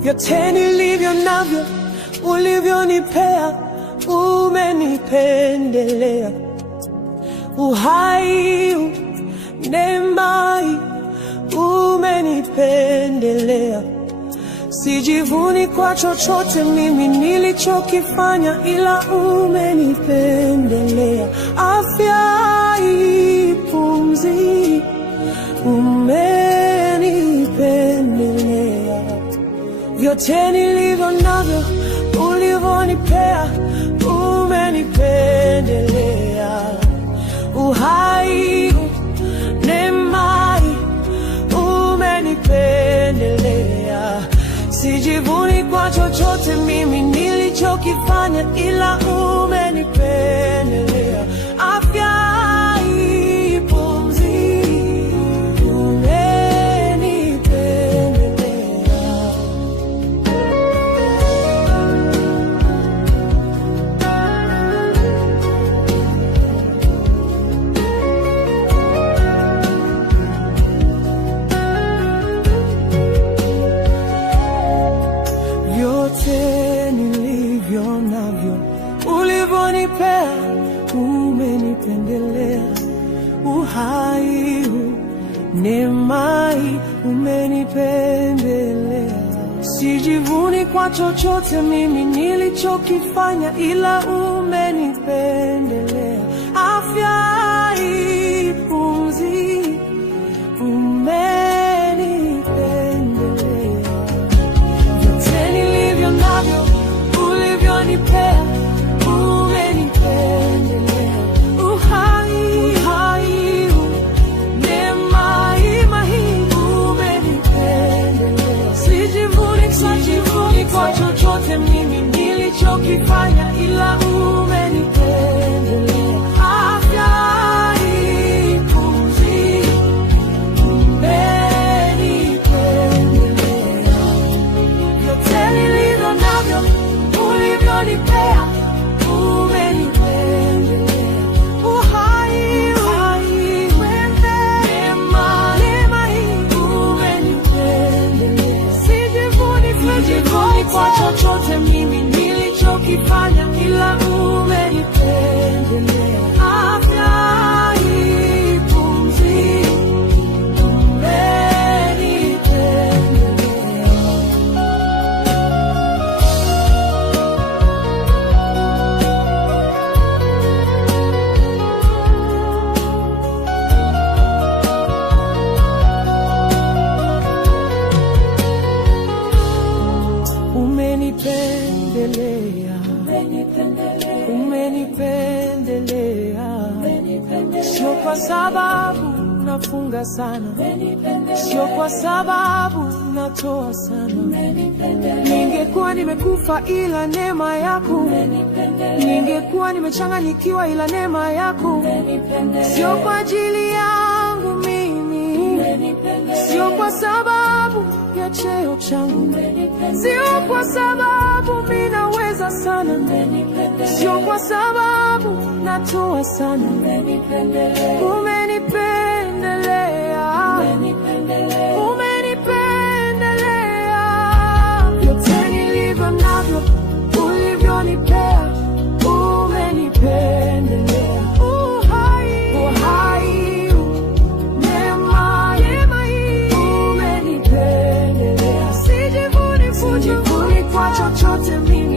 Vyote nilivyo navyo ulivyonipea, umenipendelea. Uhai, neema, umenipendelea. Sijivuni kwa chochote mimi nilichokifanya, ila umenipendelea. Afya, pumzi, umenipendelea. Vyote nilivyo navyo ulivyonipea, umenipendelea. Uhai, neema, umenipendelea. Sijivuni kwa chochote mimi nilichokifanya, ila umenipendelea. Afya, ulivyonipea, umenipendelea. Uhai, neema, umenipendelea. Sijivuni kwa chochote mimi nilichokifanya, ila umenipendelea. Afya, pumzi, umenipendelea. Vyote nilivyo navyo ulivyonipea, umenipendelea. Uhai, neema, umenipendelea. Sijivuni kwa chochote mimi nilichokifanya, ila umenipendelea. Afya, pumzi, umenipendelea. Vyote nilivyo navyo ulivyonipea, umenipendelea. Uhai, neema, umenipendelea. Sijivuni kwa chochote mimi nilichokifanya, ila umenipendelea. Afya, pumzi, umenipendelea. Sio kwa sababu nafunga sana, sio kwa sababu natoa sana. Ningekuwa nimekufa ila neema yako, ningekuwa nimechanganyikiwa ila neema yako. Sio kwa ajili yangu mimi, sio kwa sababu ya cheo changu, sio kwa sababu mimi naweza sana, sio kwa sababu natoa sana. Umenipendelea, umenipendelea. Vyote nilivyo navyo ulivyonipea, umenipendelea. Uhai, neema, umenipendelea. Sijivuni kwa chochote mimi